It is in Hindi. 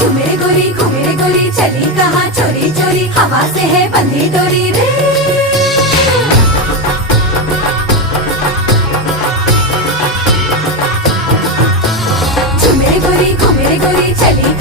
झूमे गोरी घूमे गोरी चली कहाँ चोरी चोरी हवा से है बंधी डोरी रे। झूमे गोरी घूमे गोरी चली